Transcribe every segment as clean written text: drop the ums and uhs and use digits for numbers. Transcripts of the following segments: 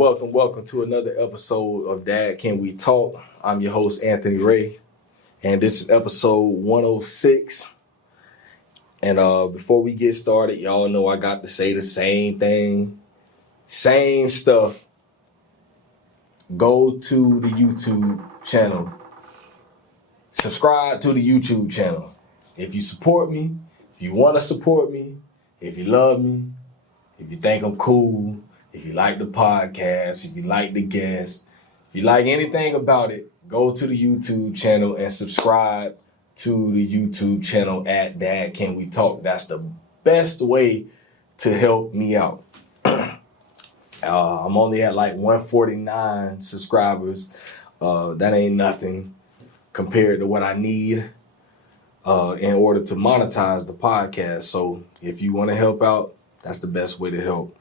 welcome to another episode of Dad Can We Talk? I'm your host, Anthony Ray, and this is episode 106. And before we get started, y'all know I got to say the same thing, same stuff. Go to the YouTube channel. Subscribe to the YouTube channel. If you support me, if you want to support me, if you love me, if you think I'm cool, if you like the podcast, if you like the guests, if you like anything about it, go to the YouTube channel and subscribe to the YouTube channel at Dad Can We Talk. That's the best way to help me out. I'm only at like 149 subscribers. That ain't nothing compared to what I need in order to monetize the podcast. So if you want to help out, that's the best way to help.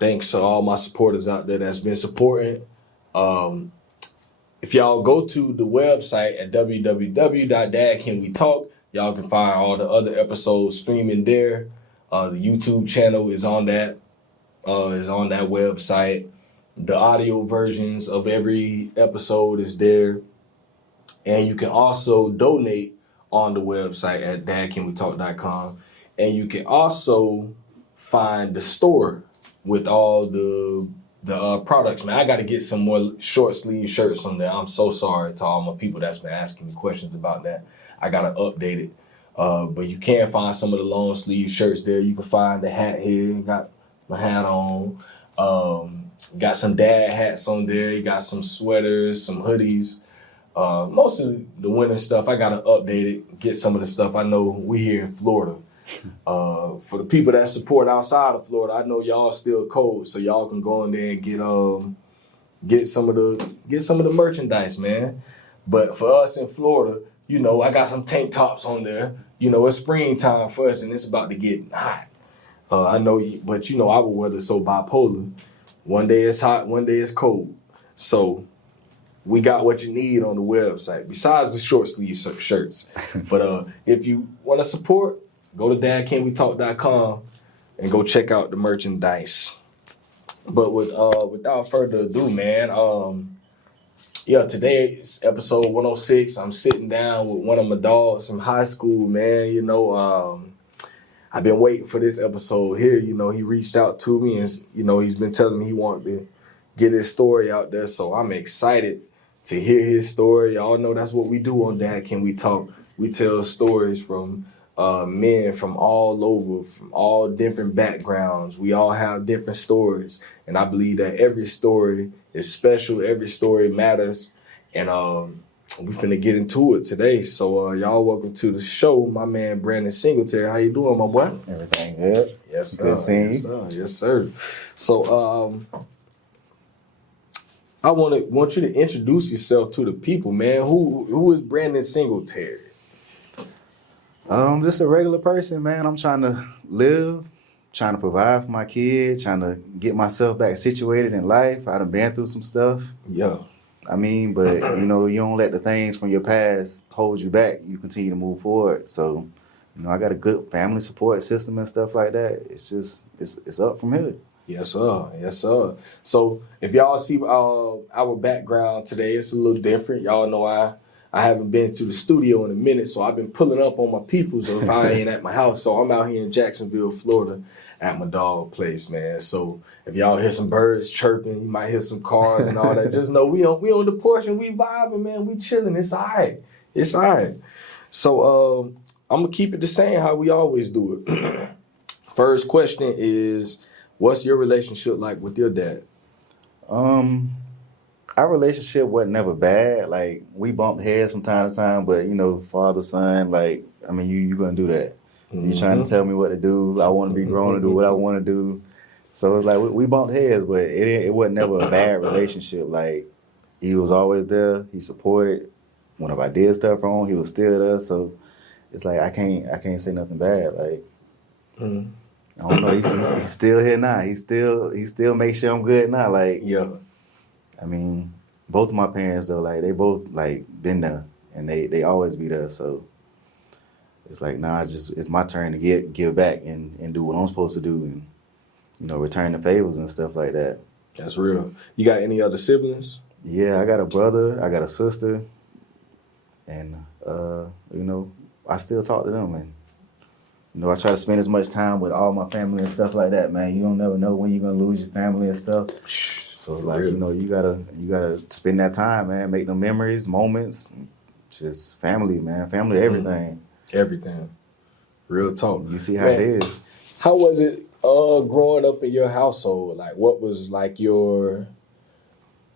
Thanks to all my supporters out there that's been supporting. If y'all go to the website at www.dadcanwetalk, y'all can find all the other episodes streaming there. The YouTube channel is on that website. The audio versions of every episode is there. And you can also donate on the website at dadcanwetalk.com. And you can also find the store with all the products. Man, I got to get some more short sleeve shirts on there. I'm so sorry to all my people that's been asking me questions about that. I got to update it. But you can find some of the long sleeve shirts there. You can find the hat here. Got my hat on. Got some dad hats on there. You got some sweaters, some hoodies. Most of the winter stuff, I got to update it, get some of the stuff. I know we here in Florida. For the people that support outside of Florida, I know y'all still cold, so y'all can go in there and get some of the merchandise, man. But for us in Florida, you know, I got some tank tops on there. You know, it's springtime for us, and it's about to get hot. I know, but you know, our weather's so bipolar. One day it's hot, one day it's cold. So we got what you need on the website, besides the short sleeve shirts. But if you want to support, go to dadcanwetalk.com and go check out the merchandise. But without further ado, man, today is episode 106. I'm sitting down with one of my dogs from high school, man. You know, I've been waiting for this episode here. You know, he reached out to me and, you know, he's been telling me he wanted to get his story out there. So I'm excited to hear his story. Y'all know that's what we do on Dad Can We Talk. We tell stories from men from all over, from all different backgrounds. We all have different stories. And I believe that every story is special. Every story matters. And we finna get into it today. So y'all welcome to the show. My man, Brandon Singletary. How you doing, my boy? Everything good? Yes, sir. Good seeing you. you. Yes, sir. So I want you to introduce yourself to the people, man. Who is Brandon Singletary? Just a regular person, man. I'm trying to live, trying to provide for my kids, trying to get myself back situated in life. I done been through some stuff. Yeah. I mean, but, you know, you don't let the things from your past hold you back. You continue to move forward. So, you know, I got a good family support system and stuff like that. It's just, it's up from here. Yes, sir. Yes, sir. So if y'all see our background today, it's a little different. Y'all know I haven't been to the studio in a minute, so I've been pulling up on my peoples if I ain't at my house. So I'm out here in Jacksonville, Florida, at my dog place, man. So if y'all hear some birds chirping, you might hear some cars and all that. Just know we on the porch and we vibing, man. We chilling. It's all right. It's all right. So I'm going to keep it the same how we always do it. First question is, what's your relationship like with your dad? Our relationship wasn't never bad. Like, we bumped heads from time to time, but, you know, father, son, like, I mean, you're going to do that. Mm-hmm. You're trying to tell me what to do. I want to be grown to do what I want to do. So it's like, we bumped heads, but it wasn't never a bad relationship. Like, he was always there. He supported. Whenever I did stuff wrong, he was still there. So it's like, I can't say nothing bad. Like, I don't know. He's still here now. He still makes sure I'm good now. Like, yeah. I mean, both of my parents though, like they both like been there and they always be there. So it's like, nah, it's my turn to give back and do what I'm supposed to do and, you know, return the favors and stuff like that. That's real. You got any other siblings? Yeah, I got a brother, I got a sister, and I still talk to them, and I try to spend as much time with all my family and stuff like that, man. You don't never know when you're gonna lose your family and stuff. So like, you gotta spend that time, man. Make them memories, moments, just family, man. Family, everything. Everything. Real talk. You see how it is. How was it growing up in your household? Like, what was like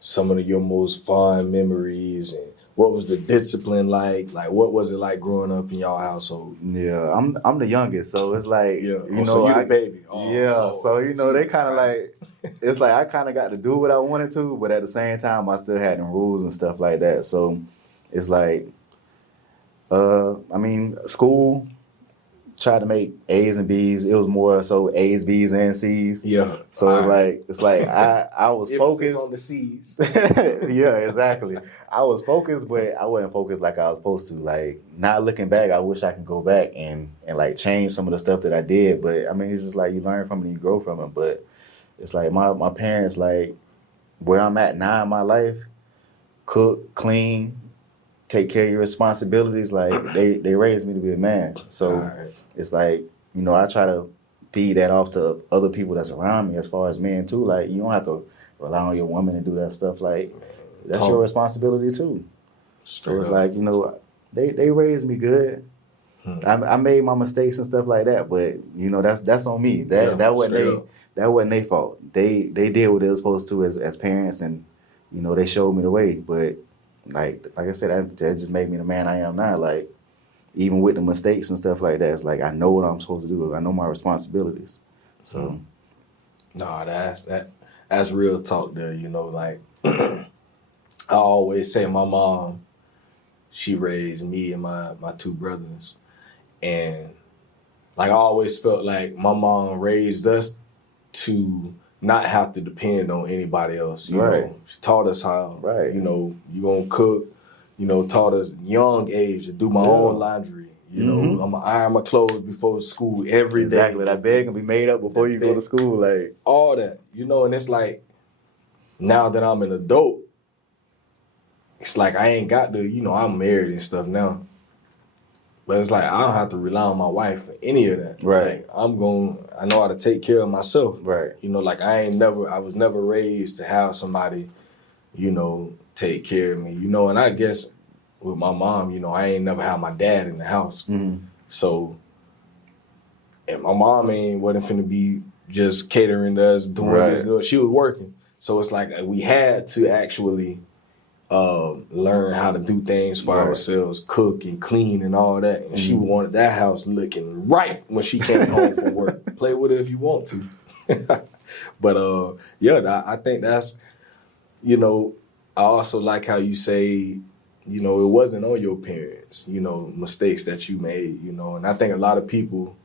some of your most fond memories, and what was the discipline like? Like, what was it like growing up in y'all household? Yeah, I'm the youngest, so it's like so you're the baby. So they kind of like, it's like I kind of got to do what I wanted to, but at the same time I still had them rules and stuff like that. So it's like, school, tried to make A's and B's. It was more so A's, B's, and C's. Yeah. So it's like I was focused on the C's. Yeah, exactly. I was focused, but I wasn't focused like I was supposed to. Like, not looking back, I wish I could go back and like change some of the stuff that I did. But I mean, it's just like you learn from it and you grow from it. But it's like my parents, like where I'm at now in my life, cook, clean, take care of your responsibilities. Like they raised me to be a man. So it's like, I try to feed that off to other people that's around me as far as men too. Like, you don't have to rely on your woman to do that stuff. Like, that's your responsibility too. So it's like, they raised me good. I made my mistakes and stuff like that, but that's on me. That wasn't their fault. They did what they were supposed to as parents, and they showed me the way. But like I said, that just made me the man I am now. Like, even with the mistakes and stuff like that, it's like I know what I'm supposed to do. I know my responsibilities. So, that's real talk there. Like I always say, my mom, she raised me and my two brothers, and like I always felt like my mom raised us to not have to depend on anybody else. You know, she taught us how. Right. You gonna cook. Taught us young age to do my own laundry. I'm gonna iron my clothes before school every day. Exactly. That bed can be made up before you go to school. Like, all that, and it's like, now that I'm an adult, it's like I ain't got to, I'm married and stuff now. But it's like I don't have to rely on my wife for any of that. Right. Like, I know how to take care of myself. Right. Like I was never raised to have somebody, take care of me. And I guess with my mom, I ain't never had my dad in the house. Mm-hmm. So, and my mom wasn't finna be just catering to us, doing this. She was working. So it's like we had to actually learn how to do things for ourselves, cook and clean and all that. And she wanted that house looking right when she came home from work. Play with it if you want to. But I think that's, I also like how you say, it wasn't on your parents, mistakes that you made, and I think a lot of people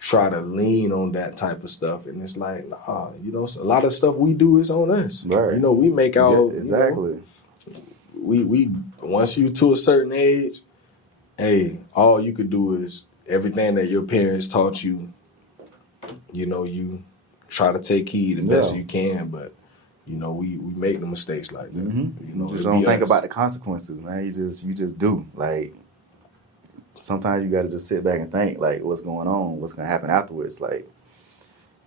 try to lean on that type of stuff, and it's like, nah, a lot of stuff we do is on us. Right. We make our exactly. We once you to a certain age, hey, all you could do is everything that your parents taught you. You try to take heed the best you can, but we make the mistakes like that. You just don't think about the consequences, man. You just do. Like, sometimes you got to just sit back and think, like, what's going on, what's gonna happen afterwards. Like,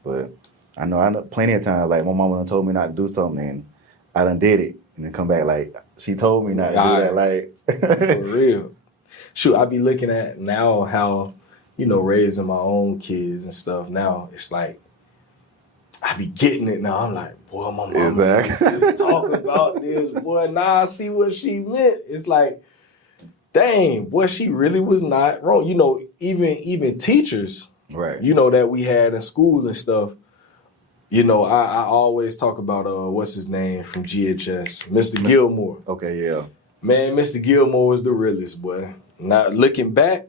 but I know plenty of times, like, my mama done told me not to do something, and I done did it, and then come back like, she told me not to do that. Like, for real. Shoot, I be looking at now how, raising my own kids and stuff. Now it's like, I be getting it now. I'm like, boy, my mama talking about this. Boy, now I see what she meant. It's like, dang, boy, she really was not wrong. Even teachers, right? That we had in school and stuff. I always talk about what's his name from GHS, Mr. Gilmore. Okay, yeah. Man, Mr. Gilmore was the realest, boy. Now looking back,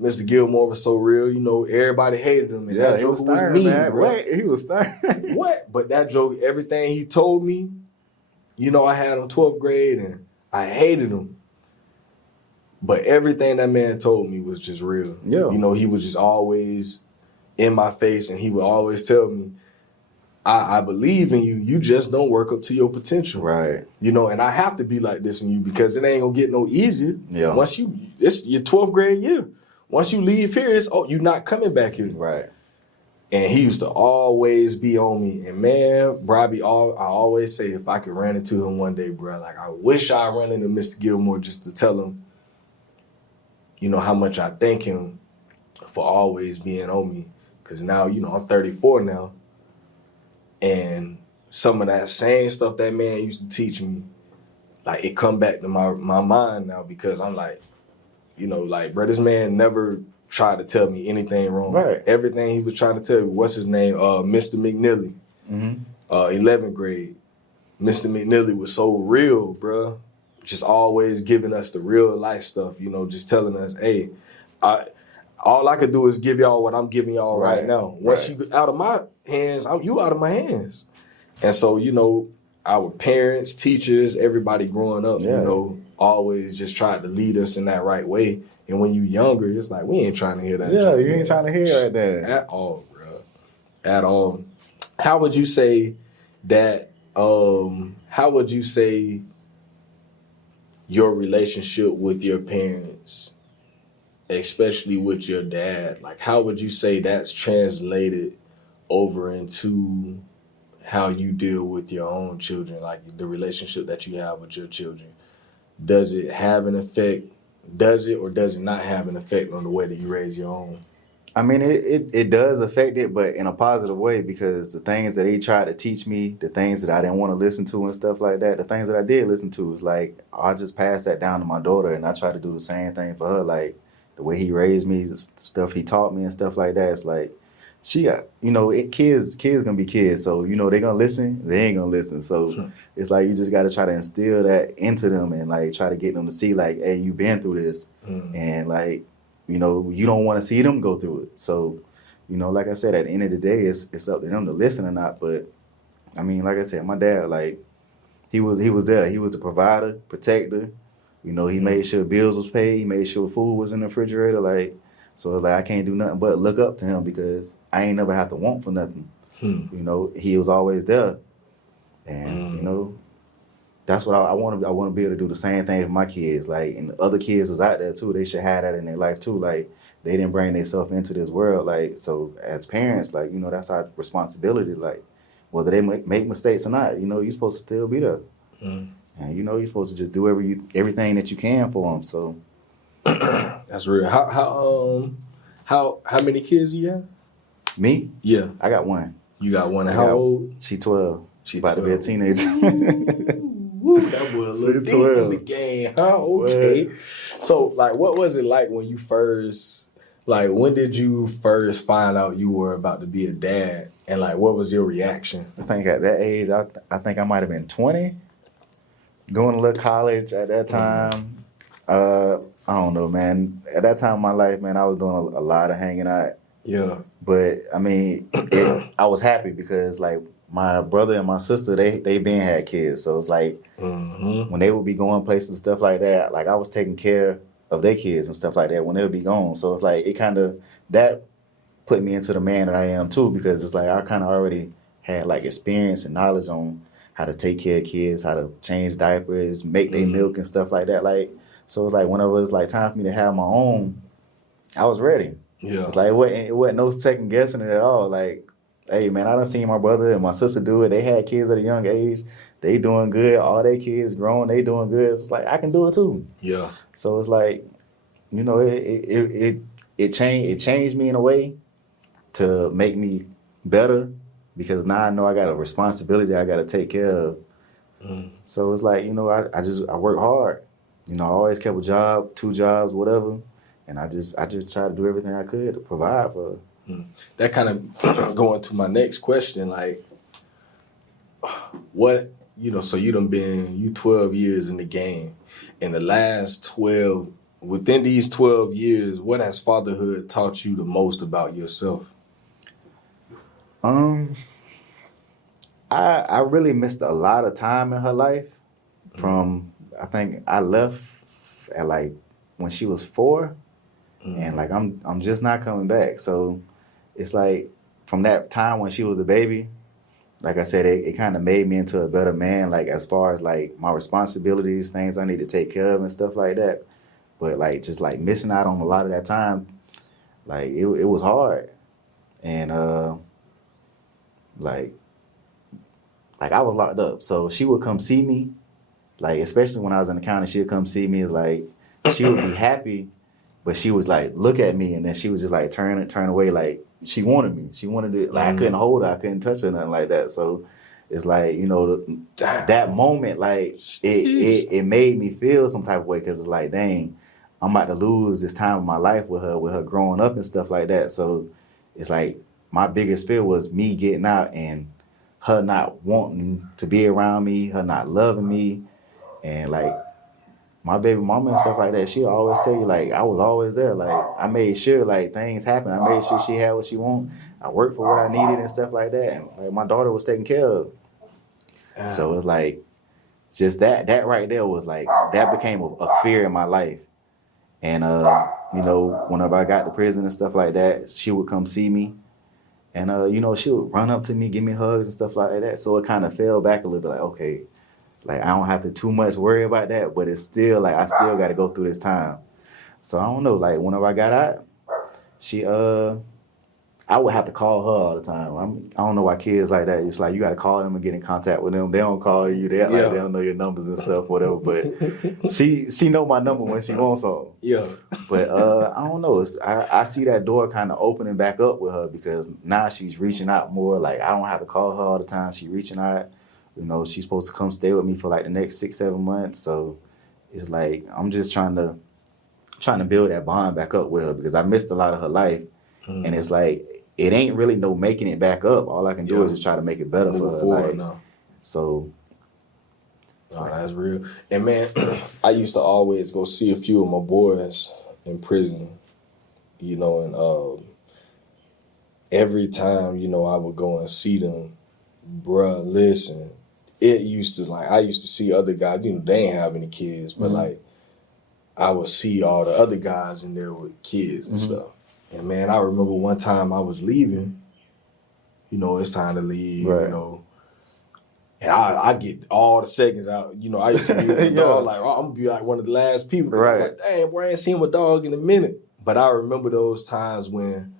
Mr. Gilmore was so real. Everybody hated him. And that he joke was stern, mean, man. bro. What? He was stern. What? But that joke, everything he told me, I had him 12th grade and I hated him. But everything that man told me was just real. Yeah. He was just always in my face, and he would always tell me, I believe in you. You just don't work up to your potential. Right. You know, and I have to be like this in you because it ain't gonna get no easier. Yeah. It's your 12th grade year. Once you leave here, you're not coming back here. Right. And he used to always be on me. And man, bro, I always say if I could run into him one day, bro, like I wish I run into Mr. Gilmore just to tell him, you know, how much I thank him for always being on me. Because now, you know, I'm 34 now. And some of that same stuff that man used to teach me, like it come back to my mind now because I'm like, you know, like, bro, this man never tried to tell me anything wrong. Right. Everything he was trying to tell me, what's his name? Mr. McNeely, 11th grade. Mr. McNeely was so real, bro. Just always giving us the real life stuff, you know, just telling us, hey, all I could do is give y'all what I'm giving y'all right now. Once you out of my hands, you out of my hands. And so, you know, our parents, teachers, everybody growing up, you know, always just tried to lead us in that right way. And when you younger, it's like, we ain't trying to hear that. Yeah, you ain't trying to hear that. At all, bro. At all. How would you say that, how would you say your relationship with your parents, especially with your dad, like how would you say that's translated over into how you deal with your own children, like the relationship that you have with your children? Does it have an effect? Does it or does it not have an effect on the way that you raise your own? I mean, it does affect it, but in a positive way, because the things that he tried to teach me, the things that I didn't want to listen to and stuff like that, the things that I did listen to, is like, I just pass that down to my daughter, and I try to do the same thing for her. Like, the way he raised me, the stuff he taught me and stuff like that, it's like, she got, you know, kids gonna be kids, so, you know, they gonna listen, they ain't gonna listen. So it's like, you just got to try to instill that into them and, like, try to get them to see, like, hey, you've been through this. And, like, you know, you don't want to see them go through it. So, you know, like I said, at the end of the day, it's up to them to listen or not. But, I mean, like I said, my dad, like, he was there. He was the provider, protector. You know, he made sure bills was paid. He made sure food was in the refrigerator. Like, so it's like, I can't do nothing but look up to him because I ain't never have to want for nothing. You know, he was always there. And, you know, that's what I want to. I want to be able to do the same thing with my kids. Like, and the other kids is out there too. They should have that in their life too. Like, they didn't bring themselves into this world. Like, so as parents, like, you know, that's our responsibility. Like, whether they make mistakes or not, you know, you're supposed to still be there. And you know, you're supposed to just do everything that you can for them. So that's real. How many kids do you have? Me? Yeah, I got one. You got one. And how old? She 12. She about 12. to be a teenager. Woo, that boy a little deep in the game, huh? Okay. What? So, like, what was it like when you first, like, when did you first find out you were about to be a dad? And, like, what was your reaction? I think at that age, I think I might have been 20, going to little college at that time. I don't know, man. At that time in my life, man, I was doing a lot of hanging out. Yeah. But, I mean, I was happy because, like, my brother and my sister, they been had kids. So it's like, when they would be going places and stuff like that, like, I was taking care of their kids and stuff like that when they would be gone. So it's like, it kind of, that put me into the man that I am too, because it's like, I kind of already had, like, experience and knowledge on how to take care of kids, how to change diapers, make their milk and stuff like that. Like, so it's like, whenever it was like time for me to have my own, I was ready. Yeah. It's like, it wasn't no second guessing it at all. Like, hey, man, I done seen my brother and my sister do it. They had kids at a young age. They doing good. All their kids grown. They doing good. It's like, I can do it too. Yeah. So it's like, you know, it changed me in a way to make me better, because now I know I got a responsibility I got to take care of. So it's like, you know, I work hard. You know, I always kept a job, 2 jobs, whatever. And I just try to do everything I could to provide for her. That kind of going to my next question, like, what, you know, so you 12 years in the game. In the last 12, within these 12 years, what has fatherhood taught you the most about yourself? I really missed a lot of time in her life. From, I think I left at like when she was 4, and like I'm just not coming back. So it's like, from that time when she was a baby, like I said, it kind of made me into a better man, like as far as like my responsibilities, things I need to take care of and stuff like that. But like just like missing out on a lot of that time, like it was hard. And like I was locked up. So she would come see me, like especially when I was in the county, she would come see me. It's like she would be happy, but she would like look at me and then she would just like turn away, like she wanted me. She wanted to, like I couldn't hold her, I couldn't touch her, nothing like that. So it's like, you know, that moment, like it made me feel some type of way, because it's like, dang, I'm about to lose this time of my life with her growing up and stuff like that. So it's like my biggest fear was me getting out and her not wanting to be around me, her not loving me, and like my baby mama and stuff like that, she'll always tell you, like, I was always there. Like, I made sure, like, things happened. I made sure she had what she wanted. I worked for what I needed and stuff like that. And, like, my daughter was taken care of. So it's like, just that right there was like, that became a fear in my life. And, you know, whenever I got to prison and stuff like that, she would come see me. And, you know, she would run up to me, give me hugs and stuff like that. So it kind of fell back a little bit, like, okay, like, I don't have to too much worry about that, but it's still, like, I still got to go through this time. So I don't know, like, whenever I got out, she, I would have to call her all the time. I don't know why kids like that. It's like, you got to call them and get in contact with them. They don't call you. They act like they don't know your numbers and stuff, whatever. But she know my number when she wants something. Yeah. But I don't know. I see that door kind of opening back up with her, because now she's reaching out more. Like, I don't have to call her all the time. She's reaching out. You know, she's supposed to come stay with me for like the next 6-7 months. So it's like, I'm just trying to build that bond back up with her, because I missed a lot of her life. And it's like, it ain't really no making it back up. All I can do is just try to make it better for her. Like, no. So that's real. And man, I used to always go see a few of my boys in prison, you know, and every time, you know, I would go and see them, bruh, listen, I used to see other guys, you know, they ain't have any kids, but like, I would see all the other guys in there with kids and stuff. And man, I remember one time I was leaving, you know, it's time to leave, you know, and I get all the seconds out, you know, I used to be with the dog, like, I'm gonna be like one of the last people. Right. I'm like, damn, boy, I ain't seen my dog in a minute. But I remember those times when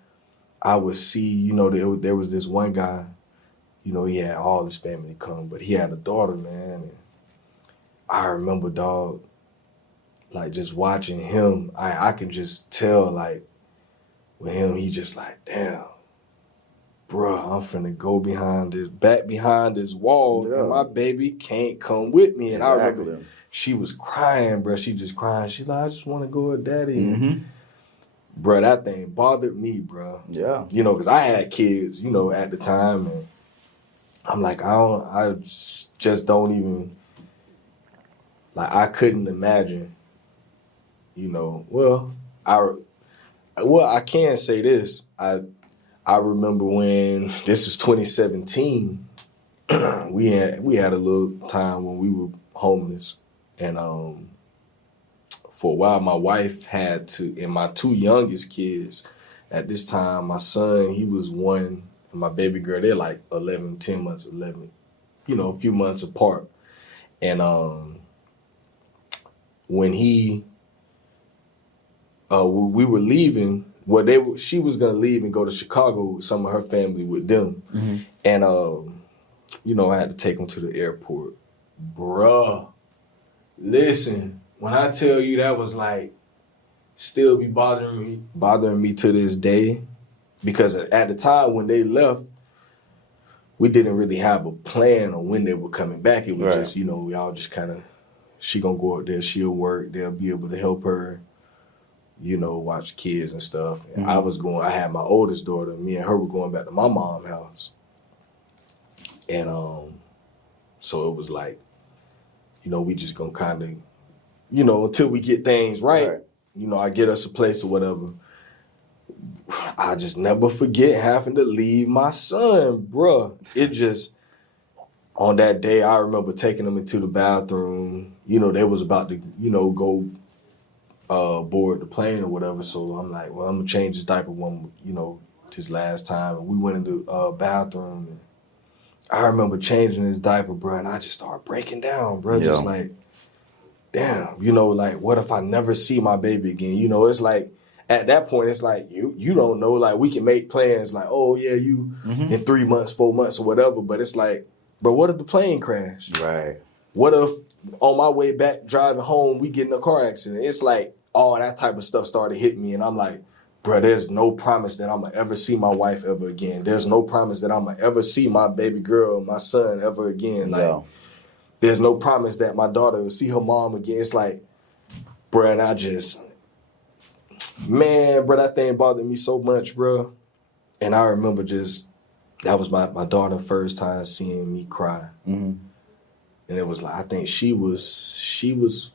I would see, you know, there was this one guy, you know, he had all his family come, but he had a daughter, man. And I remember, dog, like, just watching him, I could just tell, like, with him, he just like, damn, bruh, I'm finna go back behind this wall, and my baby can't come with me. And I remember she was crying, bruh. She just crying. She's like, I just want to go with daddy. Bruh, that thing bothered me, bruh. Yeah. You know, because I had kids, you know, at the time, and I'm like, I just don't even, like, I couldn't imagine, you know, well, I can say this. I remember when this was 2017. we had a little time when we were homeless, and for a while my wife had to, and my two youngest kids at this time, my son, he was 1, and my baby girl, they're like 10 months, 11, you know, a few months apart. And when we were leaving. Well, she was gonna leave and go to Chicago with some of her family with them, and you know, I had to take them to the airport. Bruh, listen, when I tell you that was like still be bothering me to this day, because at the time when they left, we didn't really have a plan on when they were coming back. It was just, you know, we all just kind of, she gonna go out there, she'll work, they'll be able to help her, you know, watch kids and stuff. And I had my oldest daughter, me and her were going back to my mom's house. And so it was like, you know, we just gonna kind of, you know, until we get things right, you know, I get us a place or whatever. I just never forget having to leave my son, bruh. It just, on that day, I remember taking him into the bathroom. You know, they was about to, you know, go board the plane or whatever. So I'm like, well, I'm gonna change his diaper one, you know, this last time. And we went into the bathroom, and I remember changing his diaper, bro, and I just started breaking down, bro. Yeah. Just like, damn, like, what if I never see my baby again? It's like, at that point, it's like, you don't know. Like, we can make plans like, oh, yeah, you in 3 months, 4 months or whatever. But it's like, bro, what if the plane crashed? Right. What if on my way back driving home, we get in a car accident? It's like all that type of stuff started hitting me. And I'm like, bro, there's no promise that I'm going to ever see my wife ever again. There's no promise that I'm going to ever see my baby girl, my son ever again. Like, there's no promise that my daughter will see her mom again. It's like, bro, and I just... Man, bro, that thing bothered me so much, bro. And I remember that was my daughter's first time seeing me cry. Mm-hmm. And it was like, I think she was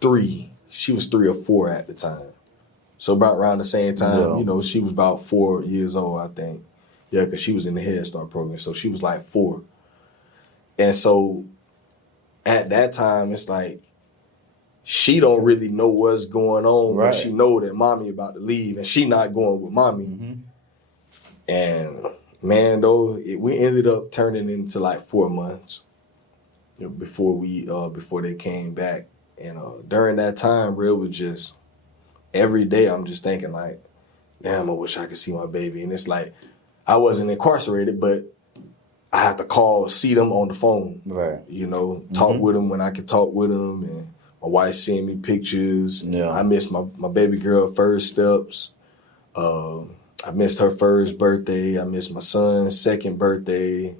3. She was 3 or 4 at the time. So about around the same time, she was about 4 years old, I think. Yeah, because she was in the Head Start program. So she was like 4. And so at that time, it's like, she don't really know what's going on, right. But she know that mommy about to leave, and she not going with mommy. Mm-hmm. And man, though, we ended up turning into like 4 months before they came back. And during that time, real was just every day. I'm just thinking like, damn, I wish I could see my baby. And it's like I wasn't incarcerated, but I had to see them on the phone. Right. Talk with them when I could talk with them, and my wife seeing me pictures. Yeah. I missed my baby girl first steps. I missed her first birthday. I missed my son's second birthday.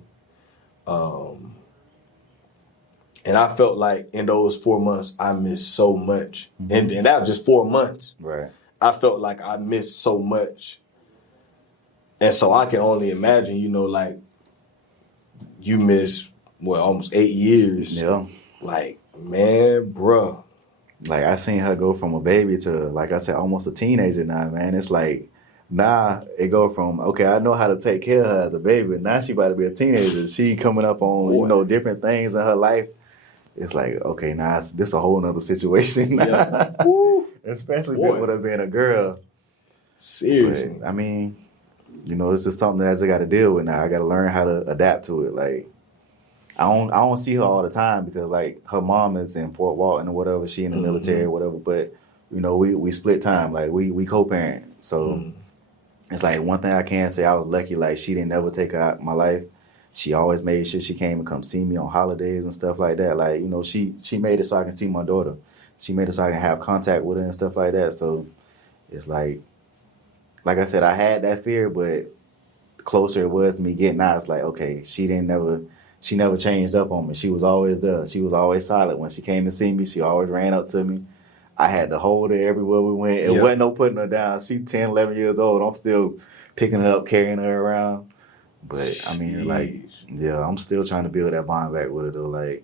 And I felt like in those 4 months, I missed so much. Mm-hmm. And that was just 4 months. Right. I felt like I missed so much. And so I can only imagine, like, you miss, almost 8 years. Yeah. Like, man, bruh. Like, I seen her go from a baby to, like I said, almost a teenager now, man. It's like, it go from, okay, I know how to take care of her as a baby, but now she about to be a teenager. She coming up on, different things in her life. It's like, okay, now this a whole nother situation. Yeah. Especially with her being a girl. Seriously. But, I mean, it's just something that I just got to deal with now. I got to learn how to adapt to it. Like, I don't see her all the time because, like, her mom is in Fort Walton or whatever. She in the military or whatever. But, we split time. Like, we co-parent. So, it's like one thing I can say, I was lucky. Like, she didn't ever take her out of my life. She always made sure she came and come see me on holidays and stuff like that. Like, she made it so I can see my daughter. She made it so I can have contact with her and stuff like that. So, it's like I said, I had that fear, but the closer it was to me getting out, it's like, okay, she never changed up on me. She was always there. She was always solid. When she came to see me, she always ran up to me. I had to hold her everywhere we went. It wasn't no putting her down. She's 10, 11 years old. I'm still picking her up, carrying her around. But, I mean, like, I'm still trying to build that bond back with her, though. Like,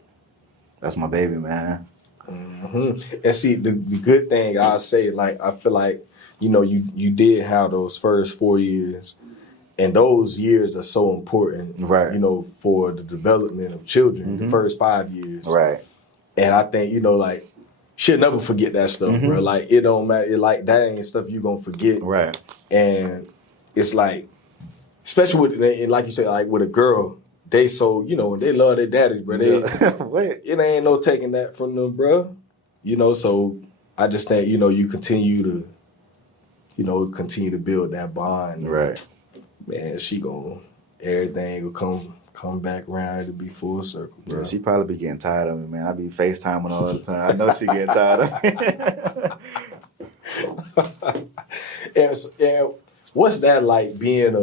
that's my baby, man. Mm-hmm. And see, the good thing I'll say, like, I feel like, you did have those first 4 years. And those years are so important, right? For the development of children, the first 5 years. Right. And I think, like, she'll never forget that stuff, bro. Like, it don't matter. Like, that ain't stuff you gonna forget. Right. And it's like, especially with, like you said, like with a girl, they they love their daddies, bro. It ain't no taking that from them, bro. So I just think, you continue to build that bond. Right. Man, everything will come back around. It'll be full circle, bro. Yeah, she probably be getting tired of me, man. I be FaceTiming all the time. I know she getting tired of me. And what's that like being in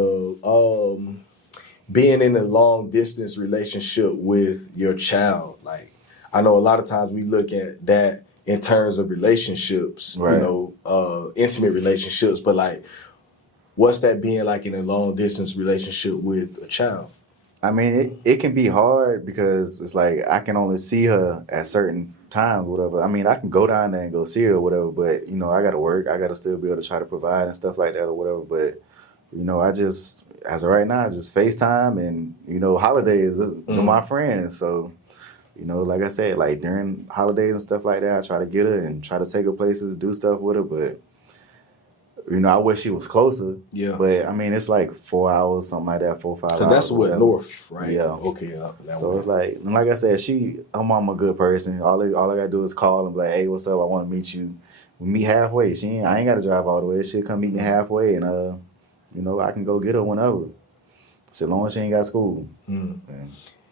a long distance relationship with your child? Like, I know a lot of times we look at that in terms of relationships, right. Intimate relationships, but like, what's that being like in a long distance relationship with a child? I mean, it can be hard because it's like I can only see her at certain times, whatever. I mean, I can go down there and go see her or whatever, but, I got to work. I got to still be able to try to provide and stuff like that or whatever. But, I just, as of right now, just FaceTime and, holidays are my friends. So, like I said, like during holidays and stuff like that, I try to get her and try to take her places, do stuff with her. But You know, I wish she was closer. Yeah. But I mean, it's like 4 hours, something like that, 4 or 5 hours. Because that's what, whatever. north, right? Yeah. Okay. So it's like, and like I said, her mom a good person. All I gotta do is call and be like, hey, what's up? I want to meet you. We meet halfway. I ain't gotta drive all the way. She'll come meet me halfway, and you know, I can go get her whenever. So long as she ain't got school. Mm.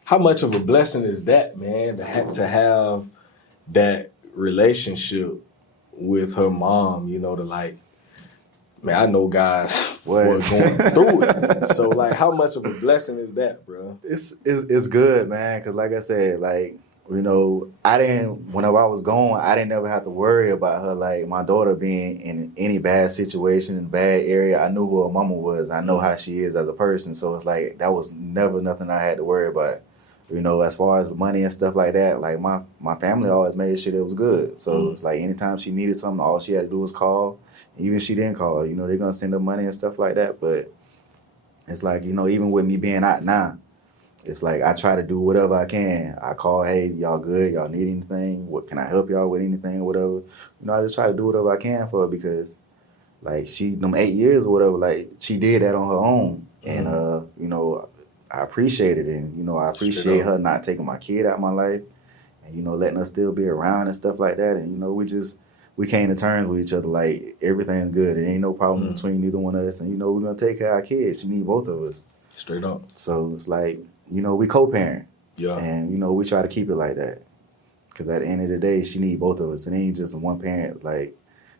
How much of a blessing is that, man, to have that relationship with her mom, you know, to like, man, I know guys were going through it. So, like, how much of a blessing is that, bro? It's good, man, because like I said, like, you know, whenever I was gone, I didn't ever have to worry about her, like, my daughter being in any bad situation, in a bad area. I knew who her mama was. I know how she is as a person. So it's like, that was never nothing I had to worry about. You know, as far as money and stuff like that, like, my family always made sure it was good. So it's like, anytime she needed something, all she had to do was call. Even if she didn't call, you know, they're going to send her money and stuff like that. But it's like, you know, even with me being out now, it's like I try to do whatever I can. I call, hey, y'all good? Y'all need anything? What can I help y'all with anything or whatever? You know, I just try to do whatever I can for her because, like, them 8 years or whatever, like, she did that on her own. And, you know, I appreciate it. And, you know, I appreciate her not taking my kid out of my life and, you know, letting us still be around and stuff like that. And, you know, we came to terms with each other, like, everything's good. There ain't no problem between neither one of us. And, you know, we're going to take care of our kids. She need both of us. Straight up. So it's like, you know, we co-parent. Yeah. And, you know, we try to keep it like that. Because at the end of the day, she need both of us. It ain't just one parent. Like,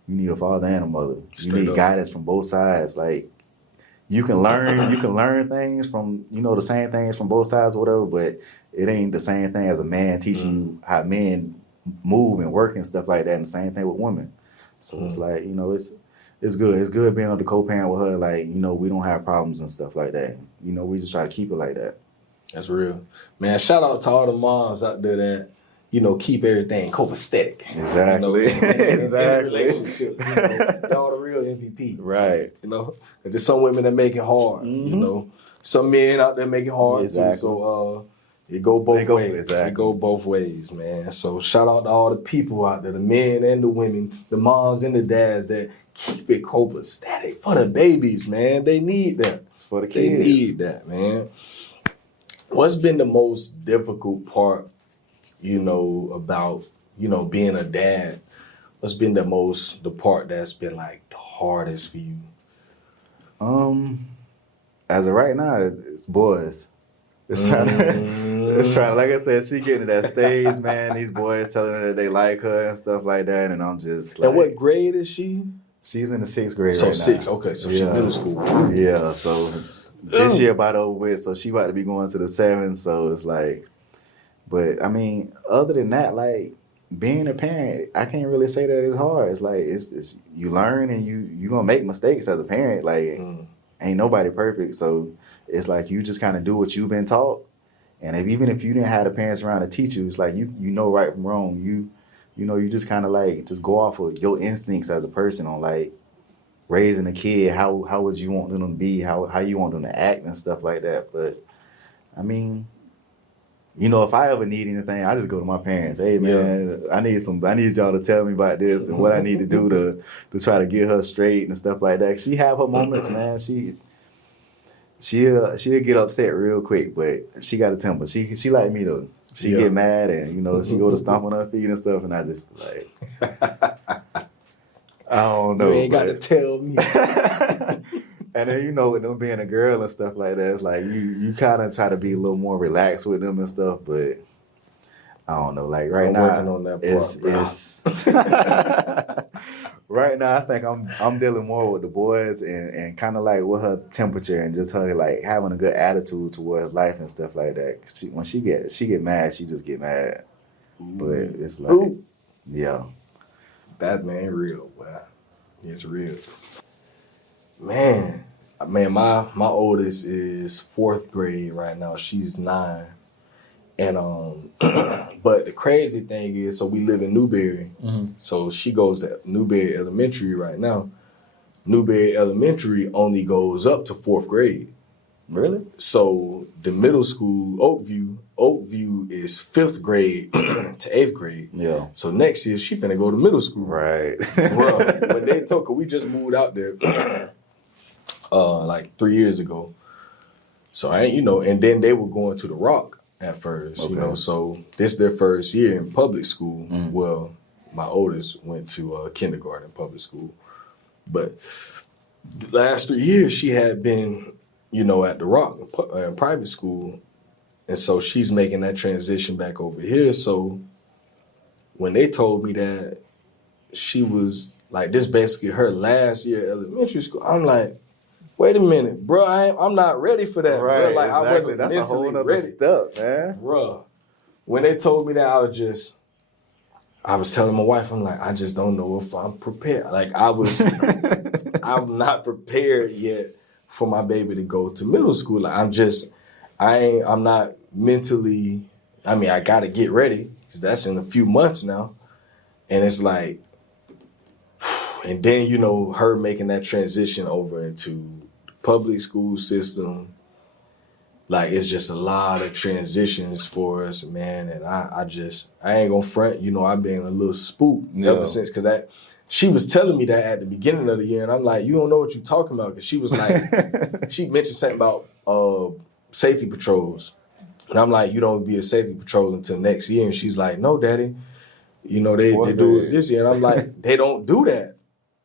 you need a father and a mother. You need guidance from both sides. Like, you can learn things from, you know, the same things from both sides or whatever, but it ain't the same thing as a man teaching you how men move and work and stuff like that, and the same thing with women. So it's like, you know, it's good. It's good being able to co-parent with her. Like, you know, we don't have problems and stuff like that. You know, we just try to keep it like that. That's real. Man, shout out to all the moms out there that, you know, keep everything copacetic. Exactly. You know, in relationships. You know, y'all the real MVP. Right. You know, there's some women that make it hard. You know, some men out there make it hard too. So it go both ways. Exactly. It go both ways, man. So shout out to all the people out there, the men and the women, the moms and the dads that keep it copacetic for the babies, man. They need that. It's for the kids. They need that, man. What's been the most difficult part, you know, about, you know, being a dad? What's been the part that's been like the hardest for you? As of right now, it's boys. It's trying to, like I said, she getting to that stage, man. These boys telling her that they like her and stuff like that, and I'm just like. And what grade is she? She's in the 6th grade right now. So 6th, okay. So she's middle school. Yeah, so this year about over with, so she about to be going to the 7th, so it's like, but I mean, other than that, like, being a parent, I can't really say that it's hard. It's like, it's you learn and you gonna make mistakes as a parent, like, ain't nobody perfect, so it's like you just kind of do what you've been taught, and even if you didn't have the parents around to teach you, it's like you know right from wrong. You know, you just kind of like just go off of your instincts as a person on like raising a kid. How would you want them to be? How you want them to act and stuff like that. But I mean, you know, if I ever need anything, I just go to my parents. Hey man, I need y'all to tell me about this and what I need to do to try to get her straight and stuff like that. She have her moments, man. She'll get upset real quick, but she got a temper. She like me though. She get mad and, you know, she go to stomp on her feet and stuff, and I just like, I don't know. You ain't got to tell me. And then, you know, with them being a girl and stuff like that, it's like you kind of try to be a little more relaxed with them and stuff, but I don't know. Like right now, working on that it's right now, I think I'm dealing more with the boys and kind of like with her temperature and just her like having a good attitude towards life and stuff like that. When she get mad, she just get mad. But it's like, yeah, that man real. Wow, it's real. Man, my oldest is 4th grade right now. She's 9. And but the crazy thing is, so we live in Newberry. So she goes to Newberry Elementary right now. Newberry Elementary only goes up to 4th grade. Really? So the middle school, Oakview is 5th grade to 8th grade. Yeah. So next year she finna go to middle school. Right. Bruh, when they told her, we just moved out there like 3 years ago. So and then they were going to the Rock at first, so this their first year in public school. Mm. Well, my oldest went to kindergarten public school. But the last 3 years she had been, at the Rock in private school. And so she's making that transition back over here. So when they told me that she was like, this basically her last year at elementary school, I'm like, wait a minute, bro, I'm not ready for that, Right, bro. Like, exactly. I wasn't That's mentally a whole nother ready. step, man. Bro, when they told me that, I was telling my wife, I'm like, I just don't know if I'm prepared. Like, I'm not prepared yet for my baby to go to middle school. Like, I'm not mentally, I got to get ready, because that's in a few months now. And it's like, and then, her making that transition over into public school system, like, it's just a lot of transitions for us, man. And I ain't gonna front, I've been a little spooked ever since, because she was telling me that at the beginning of the year, and I'm like, you don't know what you're talking about, because she was like, she mentioned something about safety patrols, and I'm like, you don't be a safety patrol until next year, and she's like, no, Daddy, they do it this year, and I'm like, they don't do that.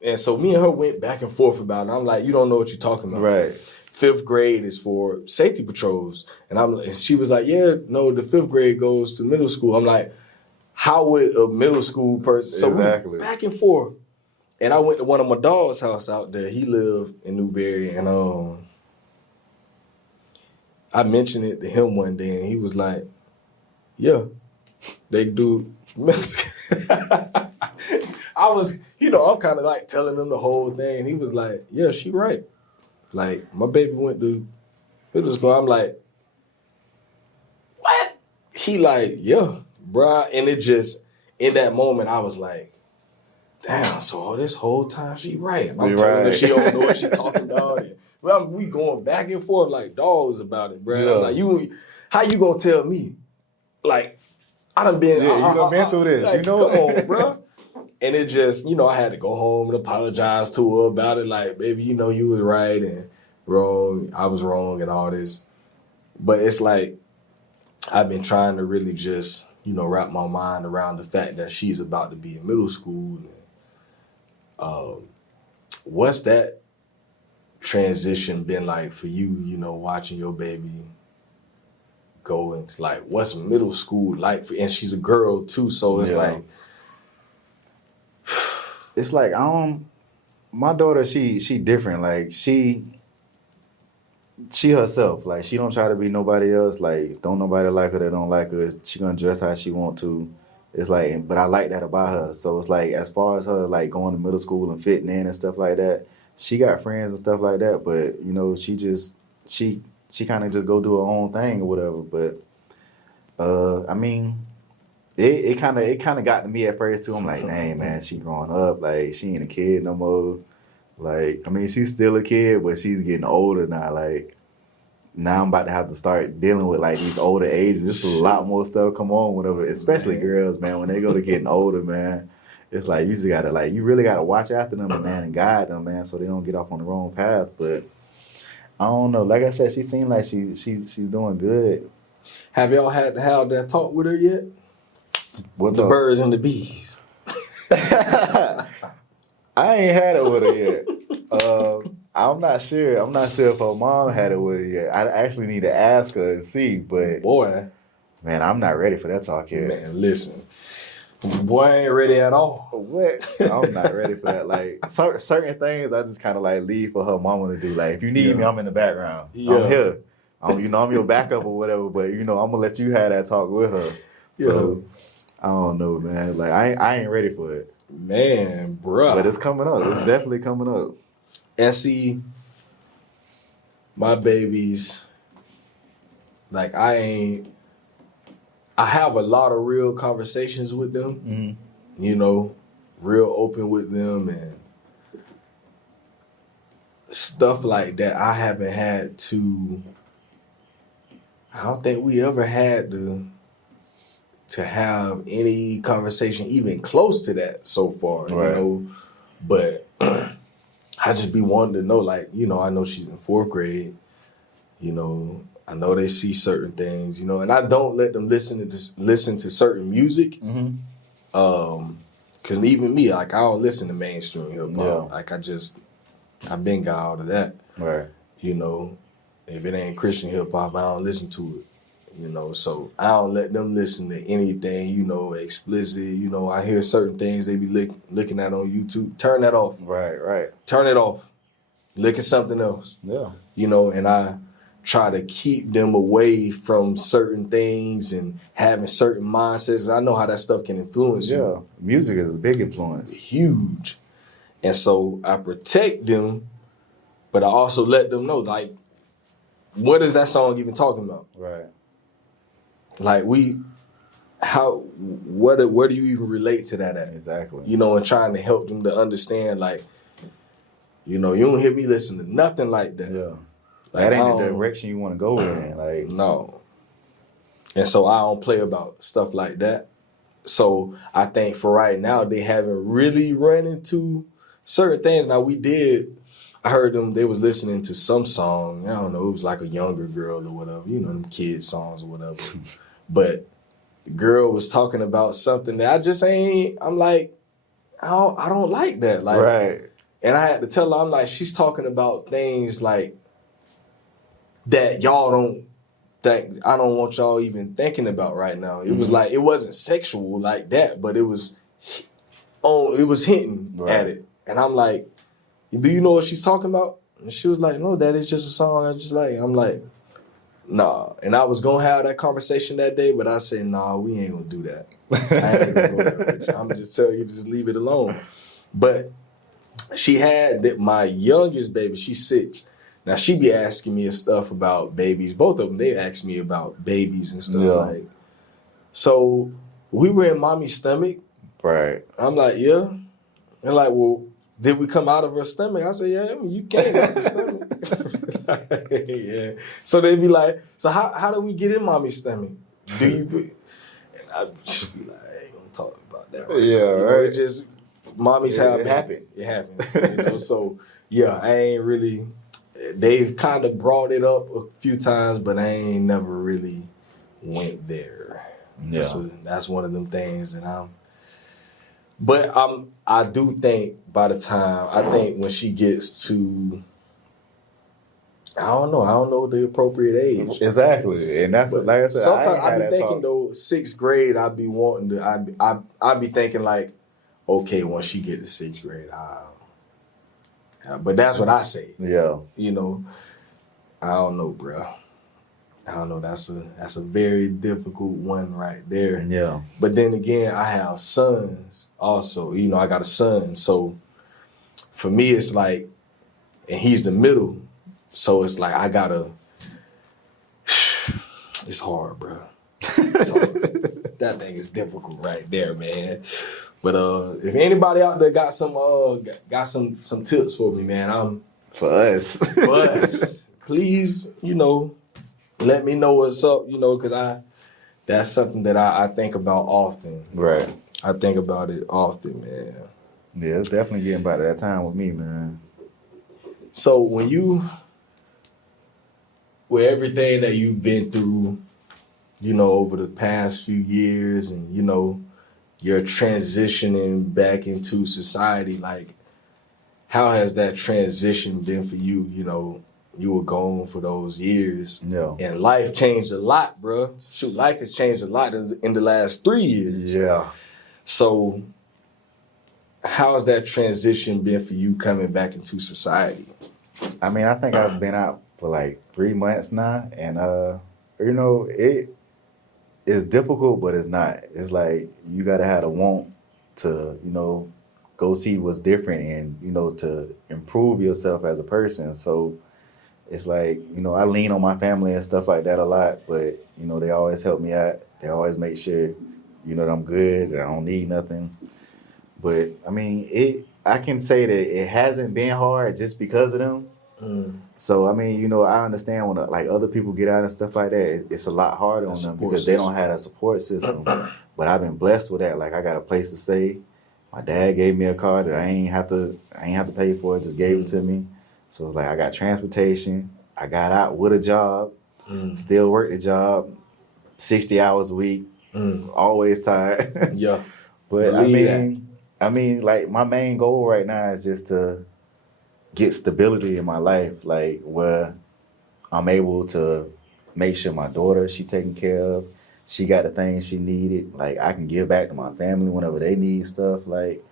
And so me and her went back and forth about it. I'm like, you don't know what you're talking about. Right. 5th grade is for safety patrols. And she was like, yeah, no, the 5th grade goes to middle school. I'm like, how would a middle school person? So exactly. We back and forth. And I went to one of my dog's house out there. He lived in Newberry. And I mentioned it to him one day, and he was like, yeah, they do middle school. I was, I'm kind of like telling him the whole thing. And he was like, yeah, she right. Like, my baby went to middle school. I'm like, what? He like, yeah, bruh. And it just, in that moment, I was like, damn, so this whole time she right. And I'm telling her she don't know what she talking about. And, we going back and forth like dogs about it, bruh. Yeah. I'm like, how you gonna tell me? Like, I done been, you done been through this, like, come on, bruh. And it just, I had to go home and apologize to her about it. Like, baby, you was right and wrong. I was wrong and all this. But it's like, I've been trying to really just, wrap my mind around the fact that she's about to be in middle school. What's that transition been like for you, watching your baby go into, like, what's middle school like? And she's a girl too, so it's like, it's like, my daughter, she different. Like, she herself. Like, she don't try to be nobody else. Like, don't nobody like her that don't like her. She gonna dress how she want to. It's like, but I like that about her. So it's like, as far as her, like, going to middle school and fitting in and stuff like that, she got friends and stuff like that. But, she kind of just go do her own thing or whatever. But, It kind of got to me at first too. I'm like, dang, man, she growing up. Like, she ain't a kid no more. Like, she's still a kid, but she's getting older now. Like, now I'm about to have to start dealing with, like, these older ages. There's a lot more stuff come on, whatever. Especially girls, man. When they go to getting older, man, it's like, you just gotta, like, you really gotta watch after them, man, and guide them, man, so they don't get off on the wrong path. But I don't know. Like I said, she seemed like she's doing good. Have y'all had to have that talk with her yet? What's the up? Birds and the bees. I ain't had it with her yet. I'm not sure. I'm not sure if her mom had it with her yet. I actually need to ask her and see. But boy, man, I'm not ready for that talk yet. Man, listen, boy, I ain't ready at all. What? I'm not ready for that. Like, certain things, I just kind of like leave for her mama to do. Like, if you need me, I'm in the background. Yeah. I'm here. I'm your backup or whatever. But I'm gonna let you have that talk with her. So. I don't know, man. Like, I ain't ready for it. Man, bruh. But it's coming up. It's definitely coming up. And see, my babies, like, I have a lot of real conversations with them, real open with them. And stuff like that, I don't think we ever had to have any conversation even close to that so far, but I just be wanting to know, like, I know she's in 4th grade, I know they see certain things, and I don't let them listen to certain music. Mm-hmm. Cause even me, like, I don't listen to mainstream hip hop. Yeah. Like, I've been got out of that. Right. If it ain't Christian hip hop, I don't listen to it. So I don't let them listen to anything, explicit. I hear certain things they be looking at on YouTube. Turn that off. Right. Turn it off. Look at something else. Yeah. And I try to keep them away from certain things and having certain mindsets. I know how that stuff can influence you. Yeah. Music is a big influence. Huge. And so I protect them, but I also let them know, like, what is that song even talking about? Right. Like, where do you even relate to that at? Exactly. And trying to help them to understand, like, you don't hear me listen to nothing like that. Yeah. Like, that ain't the direction you want to go in. Like, no. And so I don't play about stuff like that. So I think for right now, they haven't really run into certain things. Now, I heard they was listening to some song. I don't know, it was like a younger girl or whatever, them kids songs or whatever. But the girl was talking about something that I'm like, I don't like that. Like, right. And I had to tell her, I'm like, she's talking about things like that y'all I don't want y'all even thinking about right now. It was like, it wasn't sexual like that, but it was hinting at it. And I'm like, do you know what she's talking about? And she was like, no, that is just a song I just like. I'm like, nah. And I was going to have that conversation that day, but I said, nah, we ain't going to do that. I ain't going to go there with you. I'm going to just tell you to just leave it alone. But she had my youngest baby, she's 6. Now, she be asking me stuff about babies. Both of them, they ask me about babies and stuff. Like. So we were in mommy's stomach. Right. I'm like, yeah. And like, well, did we come out of her stomach? I said, yeah, you came out of the stomach. Yeah. So they be like, so how do we get in mommy's stomach? Do you? And I just be like, I ain't gonna talk about that. Right right. It just mommy's happen. It happens. So yeah, I ain't really. They've kind of brought it up a few times, but I ain't never really went there. Yeah. So that's one of them things that I do think when she gets to, I don't know the appropriate age. Exactly. And that's, like I said, sometimes I be thinking though, 6th grade, I'd be wanting to, I'd be thinking like, okay, once she get to 6th grade, but that's what I say. Yeah. I don't know, bro. I don't know. That's a very difficult one right there. Yeah. But then again, I have sons also. I got a son. So for me, it's like, and he's the middle. So it's like it's hard, bro. It's hard. That thing is difficult right there, man. But if anybody out there got some tips for me, man, for us, please, let me know what's up, because that's something that I think about often. Right. I think about it often, man. Yeah, it's definitely getting about that time with me, man. So with everything that you've been through, over the past few years, and you're transitioning back into society, like, how has that transition been for you? You were gone for those years. Yeah. And life changed a lot, bro. Shoot, life has changed a lot in the last 3 years. Yeah. So how has that transition been for you coming back into society? I mean, I think I've been out for like 3 months now, and it is difficult, but it's not. It's like you gotta have a want to, go see what's different and, to improve yourself as a person. So it's like, I lean on my family and stuff like that a lot, but, they always help me out. They always make sure, that I'm good, that I don't need nothing. But I mean, I can say that it hasn't been hard just because of them. So I mean, you know, I understand when like other people get out and stuff like that, it's a lot harder on them because they don't have a support system. But I've been blessed with that. Like I got a place to stay. My dad gave me a car that I ain't have to pay for it, just gave it to me. So it's like I got transportation. I got out with a job, still work the job, 60 hours a week, always tired. Yeah. But I mean, like my main goal right now is just to get stability in my life, like where I'm able to make sure my daughter she taken care of, she got the things she needed. Like I can give back to my family whenever they need stuff. Like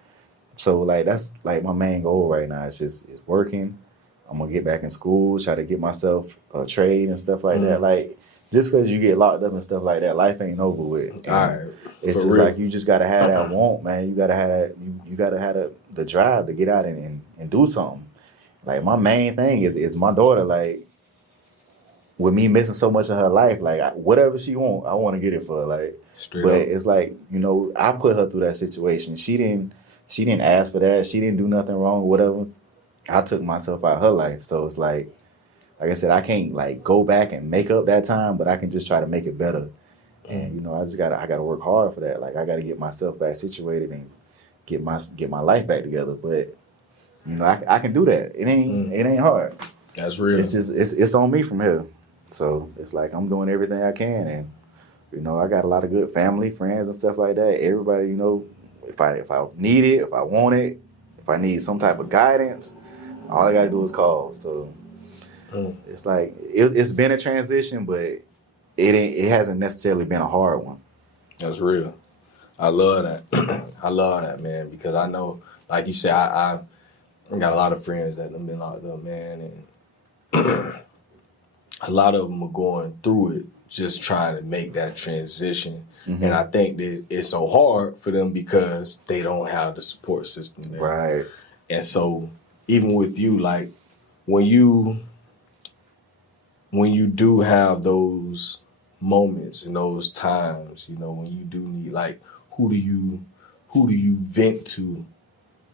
so, like that's like my main goal right now. It's working. I'm gonna get back in school, try to get myself a trade and stuff like that. Like just because you get locked up and stuff like that, life ain't over with. All right. It's just like you just gotta have that want, man. You gotta have that. You gotta have the drive to get out and do something. Like my main thing is my daughter. Like with me missing so much of her life, like whatever she want, I want to get it for her. Like, Straight but up. it's like you know I put her through that situation. She didn't ask for that. She didn't do nothing wrong. Whatever. I took myself out of her life. So it's like I said, I can't like go back and make up that time, but I can just try to make it better. And you know, I gotta work hard for that. Like I gotta get myself back situated and get my life back together. But you know, I can do that. It ain't hard. That's real. It's just it's on me from here. So it's like I'm doing everything I can, and you know, I got a lot of good family, friends, and stuff like that. Everybody, you know, if I need it, if I want it, if I need some type of guidance, all I gotta do is call. So it's like it's been a transition, but it hasn't necessarily been a hard one. That's real. I love that. I love that, man, because I know, like you said, I got a lot of friends that have been locked up, man, and a lot of them are going through it, just trying to make that transition. And I think that it's so hard for them because they don't have the support system there. Right. And so even with you, like when you do have those moments and those times, you know, when you do need, like, who do you vent to?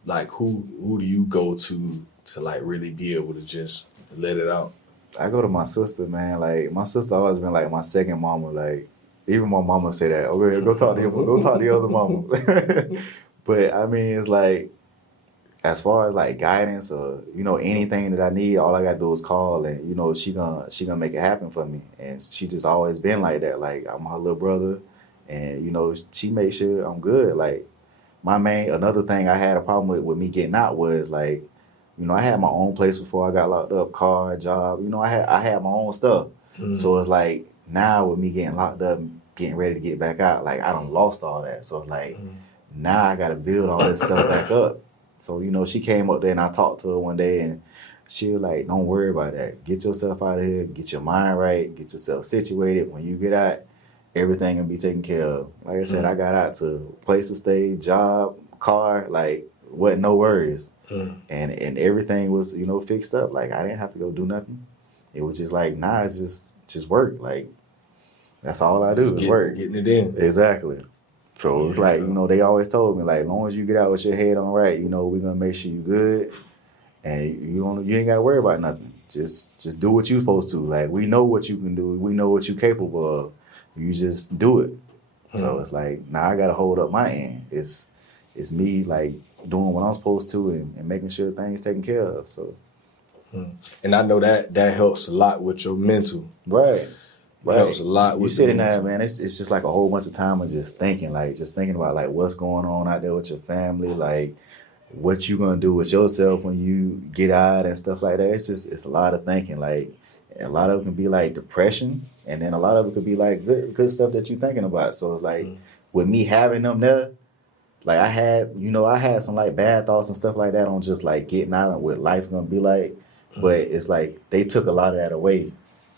Like, who do you go to like really be able to just let it out? I go to my sister, man. Like my sister always been like my second mama. Like even my mama say that. Okay, go talk to the other mama. But I mean, it's like as far as like guidance or you know anything that I need, all I gotta do is call, and you know she gonna make it happen for me. And she just always been like that. Like I'm her little brother, and you know she makes sure I'm good. Like another thing I had a problem with me getting out was like, you know, I had my own place before I got locked up, car, job. You know, I had my own stuff. So it's like now with me getting locked up, getting ready to get back out, like I done lost all that. So it's like now I gotta build all this stuff back up. So, you know, she came up there and I talked to her one day and she was like, don't worry about that. Get yourself out of here, get your mind right, get yourself situated. When you get out, everything will be taken care of. Like I said, I got out to place to stay, job, car, like wasn't no worries. And everything was, you know, fixed up. Like I didn't have to go do nothing. It was just like, nah, it's just work. Like that's all I do is work. Getting it in. Exactly. So it's like, you know, they always told me, like, as long as you get out with your head on right, you know, we're gonna make sure you good, and you ain't gotta worry about nothing. Just do what you're supposed to. Like, we know what you can do. We know what you're capable of. You just do it. So it's like, now I gotta hold up my end. It's me like doing what I'm supposed to and making sure things taken care of. So, and I know that helps a lot with your mental. Right. It helps a lot with you sitting there, man. It's just like a whole bunch of time of just thinking about like what's going on out there with your family, like what you gonna do with yourself when you get out and stuff like that. It's a lot of thinking. Like a lot of it can be like depression, and then a lot of it could be like good stuff that you're thinking about. So it's like with me having them there, like I had some like bad thoughts and stuff like that on just like getting out and what life gonna be like. But it's like they took a lot of that away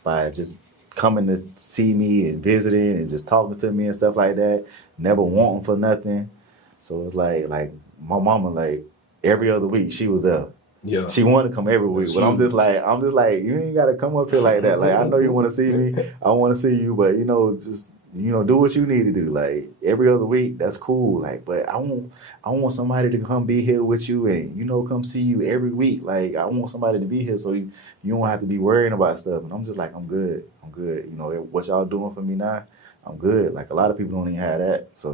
by just coming to see me and visiting and just talking to me and stuff like that, never wanting for nothing. So it's like my mama, like every other week she was there. Yeah. She wanted to come every week, but I'm just like, you ain't gotta come up here like that. Like I know you want to see me, I want to see you, but you know, just do what you need to do. Like every other week, that's cool. Like, but I want somebody to come be here with you and come see you every week. Like I want somebody to be here so you don't have to be worrying about stuff. And I'm just like, I'm good. What y'all doing for me now, I'm good. Like a lot of people don't even have that. So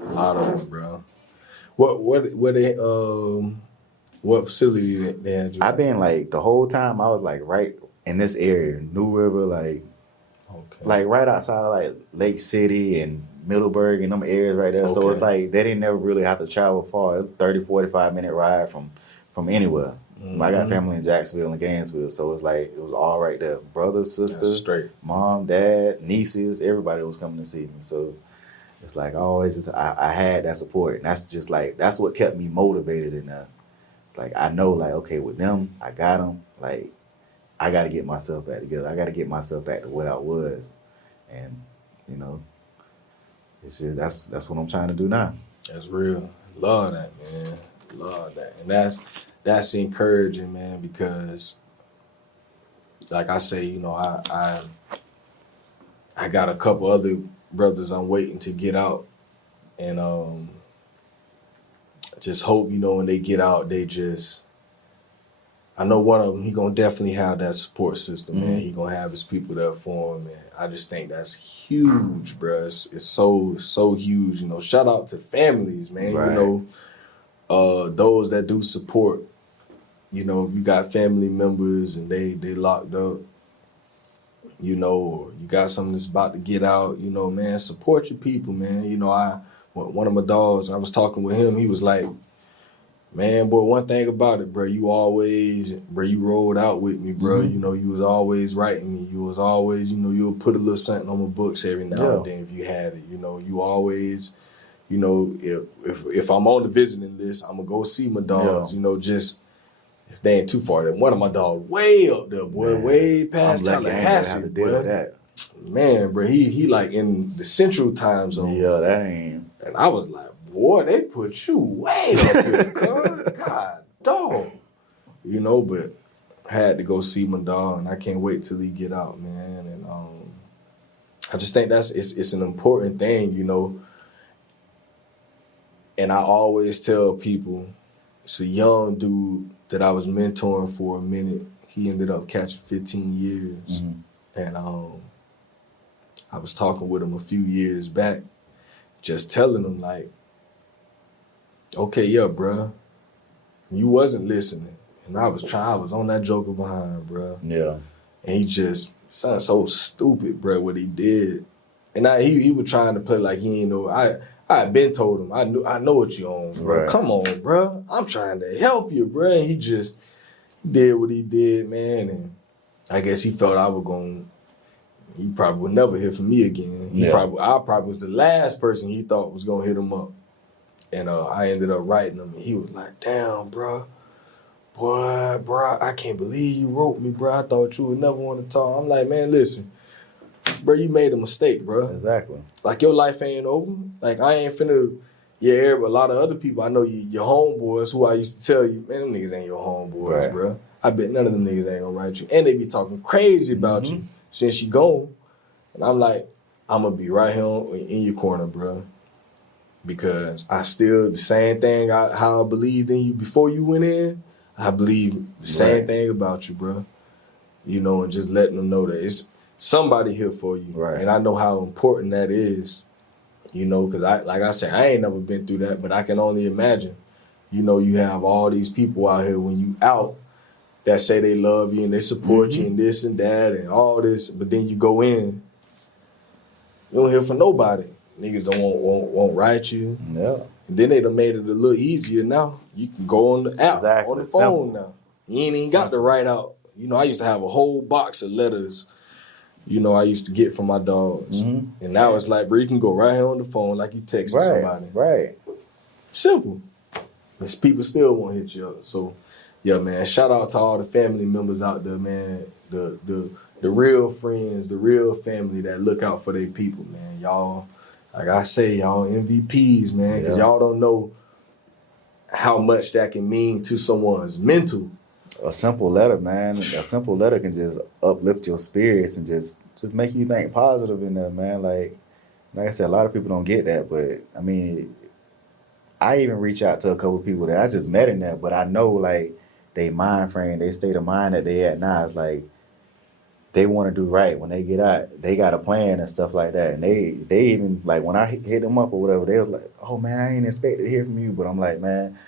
a lot of them, bro. What facility they had you? I've been like the whole time I was like right in this area, New River, like right outside of like Lake City and Middleburg and them areas right there. So it's like they didn't never really have to travel far. 30, 45-minute ride from anywhere. Mm-hmm. I got family in Jacksonville and Gainesville, so it's like it was all right there. Brothers, sisters, mom, dad, nieces, everybody was coming to see me. So it's like I had that support, and that's just like that's what kept me motivated enough. Like I know, like okay, with them, I got them. Like I got to get myself back together. I got to get myself back to what I was, and it's just that's what I'm trying to do now. That's real. Love that, man. Love that, and that's encouraging, man. Because, like I say, I got a couple other brothers I'm waiting to get out, and just hope when they get out, I know one of them, he gonna definitely have that support system, man. He gonna have his people there for him, man. I just think that's huge, bro. It's so huge. Shout out to families, man. Right. Those that do support. You got family members and they locked up. Or you got something that's about to get out. Man, support your people, man. One of my dogs, I was talking with him. He was like, man, boy, one thing about it, bro, you rolled out with me, bro. Mm-hmm. You was always writing me. You was always, you'll put a little something on my books every now and then if you had it. You always, if I'm on the visiting list, I'm going to go see my dogs, just if they ain't too far. One of my dogs way up there, boy, man, way past Tallahassee, boy. Man, bro, he like in the central time zone. Yeah, that ain't. And I was like, boy, they put you way up here, God, dog. But I had to go see my dog, and I can't wait till he get out, man. And I just think it's an important thing, And I always tell people, it's a young dude that I was mentoring for a minute. He ended up catching 15 years. Mm-hmm. And I was talking with him a few years back, just telling him like, okay, yeah, bruh, you wasn't listening. And I was on that joker behind, bruh. Yeah. And he just sounded so stupid, bruh, what he did. And he was trying to play like he ain't know. I had been told him, I know what you on, bruh. Right. Come on, bruh. I'm trying to help you, bruh. And he just did what he did, man. And I guess he felt he probably would never hear from me again. I probably was the last person he thought was going to hit him up. And I ended up writing him, and he was like, damn, bro, I can't believe you wrote me, bro. I thought you would never want to talk. I'm like, man, listen, bro, you made a mistake, bro. Exactly. Like, your life ain't over. Like, I ain't finna, but a lot of other people, I know your homeboys who I used to tell you, man, them niggas ain't your homeboys, right, bro. I bet none of them niggas ain't gonna write you. And they be talking crazy about you since you gone. And I'm like, I'm gonna be right here in your corner, bro. Because I still, the same thing how I believed in you before you went in, I believe the same thing about you, bro. And just letting them know that it's somebody here for you. Right. And I know how important that is, because like I said, I ain't never been through that, but I can only imagine, you have all these people out here when you out that say they love you and they support you and this and that and all this, but then you go in, you don't hear from nobody. Niggas won't write you. Yeah. And then they done made it a little easier now. You can go on the app, on the phone now. You ain't even got to write out. I used to have a whole box of letters, I used to get from my dogs. Mm-hmm. And now it's like, bro, you can go right here on the phone like you texting somebody. Right. Simple. And people still won't hit you up. So, yeah, man, shout out to all the family members out there, man. The real friends, the real family that look out for their people, man. Y'all, like I say, y'all MVPs, man, because y'all don't know how much that can mean to someone's mental. A simple letter, man. A simple letter can just uplift your spirits and just make you think positive in there, man. Like, like I said, a lot of people don't get that, but I mean, I even reach out to a couple people that I just met in there, but I know like they mind frame, they state of mind that they at now is like they want to do right when they get out. They got a plan and stuff like that, and they even like when I hit them up or whatever, they was like, "Oh man, I ain't expected to hear from you," but I'm like, man,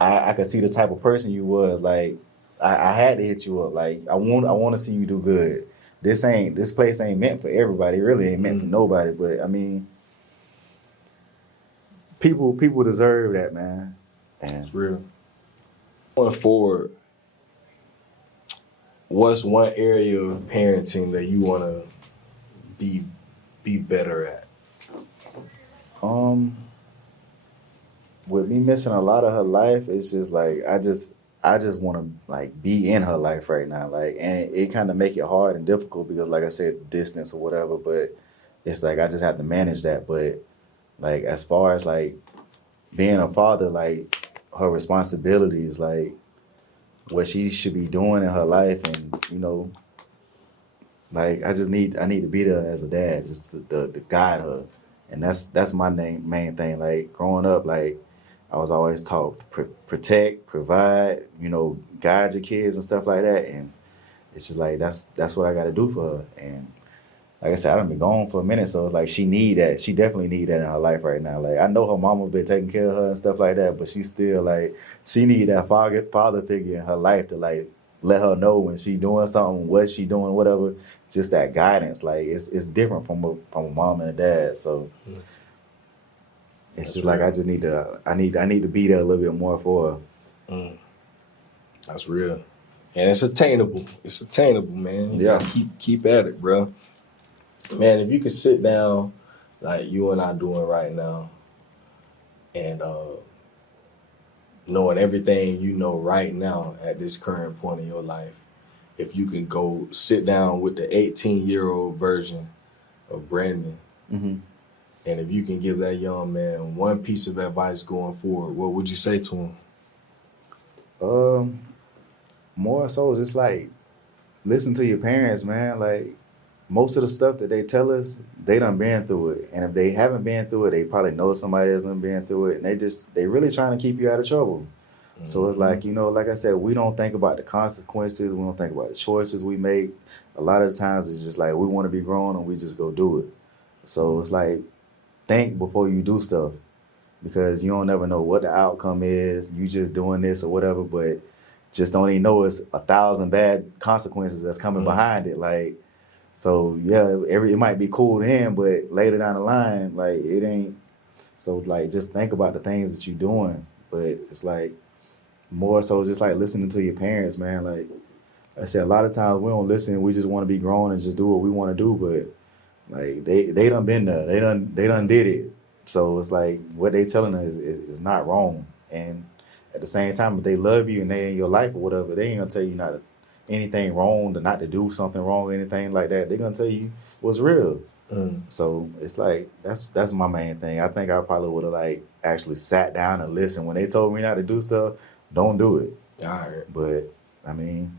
I could see the type of person you was. Like I had to hit you up. Like I want to see you do good. This place ain't meant for everybody. It really ain't meant for nobody. But I mean, people deserve that, man. And It's real. Going forward, what's one area of parenting that you want to be better at? with me missing a lot of her life, it's just like I just want to like be in her life right now, like, and it kind of make it hard and difficult because, like I said, distance or whatever. But it's like I just have to manage that. But like as far as like being a father, like her responsibilities, like what she should be doing in her life, and like I need to be there as a dad, just to guide her, and that's my main thing. Like growing up, like I was always taught protect, provide, guide your kids and stuff like that, and it's just like that's what I got to do for her. And like I said, I done been gone for a minute, so it's like she need that. She definitely need that in her life right now. Like I know her mama been taking care of her and stuff like that, but she still like she need that father figure in her life to like let her know when she doing something, what she doing, whatever. Just that guidance. Like it's different from a mom and a dad. So it's just like I just need to I need to be there a little bit more for her. That's real, and it's attainable. It's attainable, man. You Yeah. gotta keep at it, bro. Man, if you could sit down like you and I doing right now, and knowing everything you know right now at this current point in your life, if you can go sit down with the 18-year-old version of Brandon, Mm-hmm. and if you can give that young man one piece of advice going forward, what would you say to him? More so just like listen to your parents, man. Like most of the stuff that they tell us, they done been through it. And if they haven't been through it, they probably know somebody that's done been through it. And they really trying to keep you out of trouble. So it's like, like I said, we don't think about the consequences. We don't think about the choices we make. A lot of the times it's just like we want to be grown and we just go do it. So it's like think before you do stuff because you don't never know what the outcome is. You just doing this or whatever, but just don't even know it's 1,000 bad consequences that's coming behind it. Like, so yeah, it might be cool then, but later down the line, like it ain't. So like, just think about the things that you're doing. But it's like more so just like listening to your parents, man. Like I said, a lot of times we don't listen. We just want to be grown and just do what we want to do. But like they done been there. They done did it. So it's like what they telling us is not wrong. And at the same time, if they love you and they in your life or whatever, they ain't gonna tell you not to, anything wrong, to not to do something wrong, anything like that. They're gonna tell you what's real. So it's like that's my main thing. I think I probably would have like actually sat down and listened when they told me not to do stuff. Don't do it. All right. But I mean,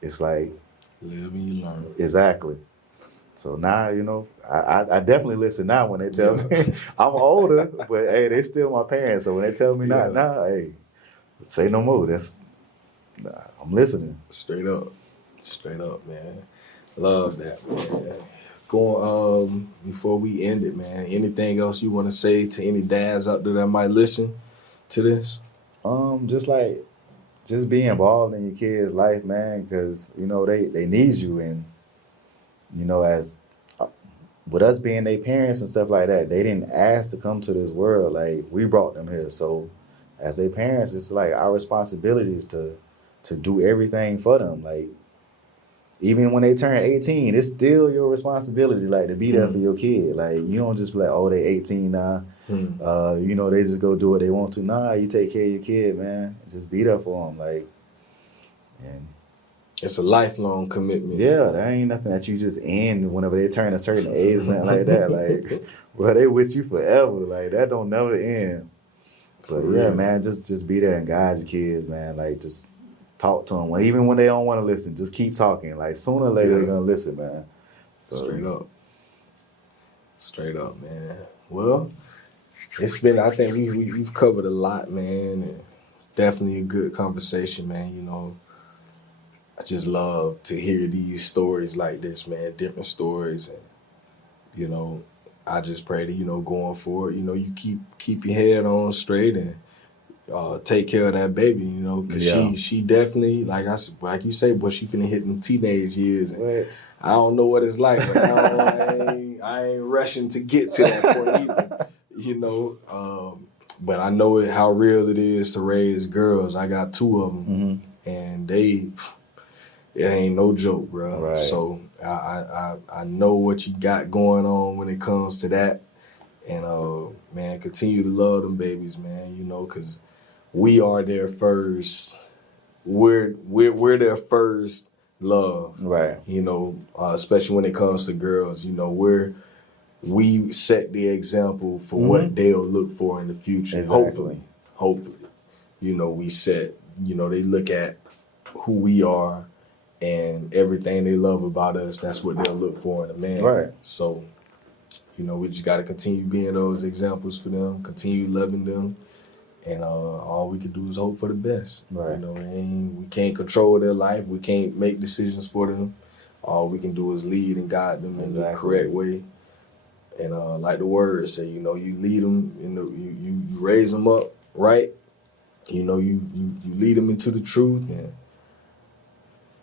it's like Live and you learn. exactly. So now, I definitely listen now when they tell me. I'm older, but hey, they still my parents. So when they tell me not now, hey, say no more. I'm listening. Straight up, man. Love that, man. Going before we end it, man. Anything else you want to say to any dads out there that might listen to this? Just be involved in your kids' life, man, because they need you, and as with us being their parents and stuff like that, they didn't ask to come to this world. Like we brought them here, so as their parents, it's like our responsibility to do everything for them. Like even when they turn 18, it's still your responsibility, like to be there for your kid. Like you don't just be like, oh, they 18 now. They just go do what they want to. Nah, you take care of your kid, man. Just be there for them, like. And it's a lifelong commitment. Yeah, there ain't nothing that you just end whenever they turn a certain age, man, like that. Like, well, they with you forever. Like that don't never end. But yeah, man, just be there and guide your kids, man. Like just talk to them. Even when they don't want to listen, just keep talking. Like sooner or later they're gonna listen, man. So, straight up. Straight up, man. Well, it's been, I think we've covered a lot, man. And definitely a good conversation, man. You know, I just love to hear these stories like this, man. Different stories. And, you know, I just pray that, you know, going forward, you know, you keep your head on straight and take care of that baby, you know, because she definitely, like you say, boy, she finna hit them teenage years. And I don't know what it's like, but I ain't rushing to get to that point either, you know. But I know how real it is to raise girls. I got 2 of them, and it ain't no joke, bro. Right. So I know what you got going on when it comes to that, and man, continue to love them babies, man. You know, because we are their first. We're their first love, right? You know, especially when it comes to girls. You know, we set the example for what they'll look for in the future. Exactly. Hopefully, you know, we set. You know, they look at who we are and everything they love about us. That's what they'll look for in a man. Right. So, you know, we just got to continue being those examples for them. Continue loving them. And all we can do is hope for the best. Right. You know, we can't control their life. We can't make decisions for them. All we can do is lead and guide them in the correct way. And like the words say, you know, you lead them, you raise them up right. You know, you lead them into the truth. And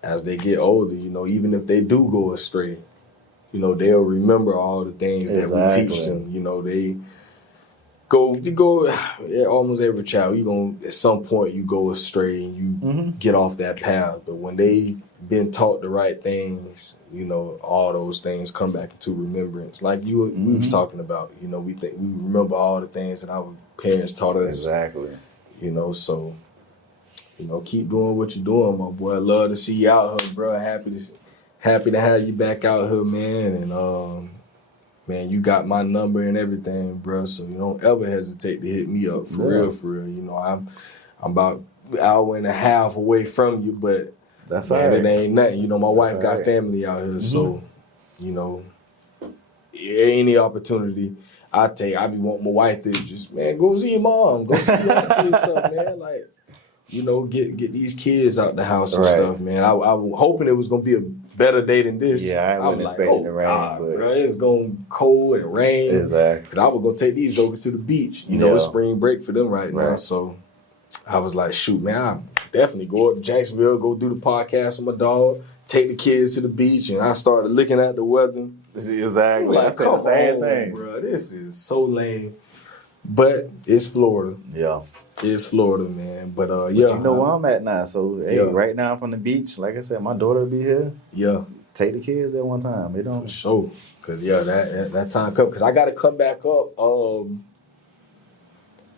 as they get older, you know, even if they do go astray, you know, they'll remember all the things that we teach them. You know, you go almost every child, at some point you go astray and you get off that path. But when they been taught the right things, you know, all those things come back into remembrance. Like we was talking about, you know, we remember all the things that our parents taught us. Exactly. You know, so, you know, keep doing what you're doing, my boy. I love to see you out here, bro. Happy to have you back out here, man. And man, you got my number and everything, bro. So you don't ever hesitate to hit me up, for real. You know, I'm about an hour and a half away from you, but that's man, all right. It ain't nothing. You know, my wife got family out here, so you know, any opportunity I take, I be wanting my wife to just, man, go see your mom, go see your auntie and stuff, man. Like, you know, get these kids out the house and stuff, man. I was hoping it was gonna be a better day than this. Yeah, I wasn't expecting the rain, but bro, it's going cold and rain. Exactly. Cause I was gonna take these jokers to the beach. You know, it's spring break for them right now. So I was like, shoot, man, I'll definitely go up to Jacksonville, go do the podcast with my dog, take the kids to the beach, and I started looking at the weather. Exactly. Like, I said the same thing, bro. This is so lame, but it's Florida. Yeah. It's Florida, man. But you know where I'm at now. So hey, right now I'm from the beach. Like I said, my daughter will be here. Yeah. Take the kids at one time. They don't. For sure. Cause that time come. Cause I gotta come back up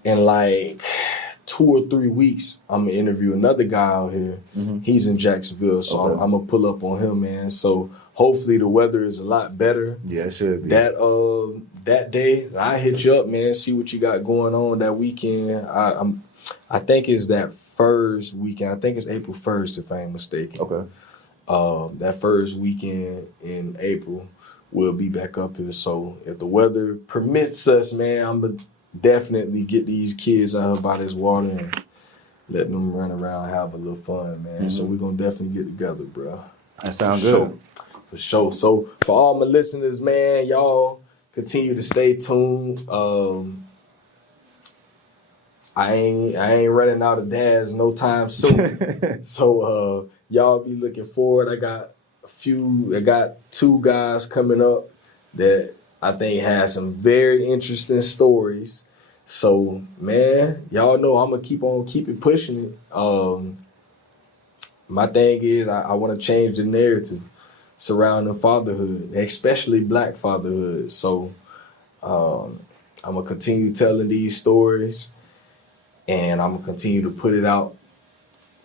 in like 2 or 3 weeks. I'm gonna interview another guy out here. He's in Jacksonville, so I'm gonna pull up on him, man. So hopefully the weather is a lot better. Yeah, it should be. That day, I hit you up, man. See what you got going on that weekend. I think it's that first weekend. I think it's April 1st, if I ain't mistaken. Okay. That first weekend in April, we'll be back up here. So if the weather permits us, man, I'm gonna definitely get these kids out here by this water and let them run around, have a little fun, man. So we're gonna definitely get together, bro. That sounds good. For sure. So for all my listeners, man, y'all continue to stay tuned. I ain't running out of dads no time soon. So y'all be looking forward. I got 2 guys coming up that I think has some very interesting stories. So man, y'all know I'm gonna keep it pushing it. My thing is I want to change the narrative surrounding fatherhood, especially Black fatherhood. So I'm gonna continue telling these stories, and I'm gonna continue to put it out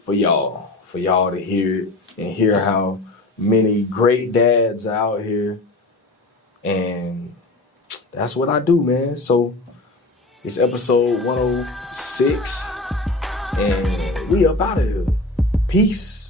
for y'all to hear it and hear how many great dads are out here. And that's what I do, man. So it's episode 106, and we up out of here. Peace.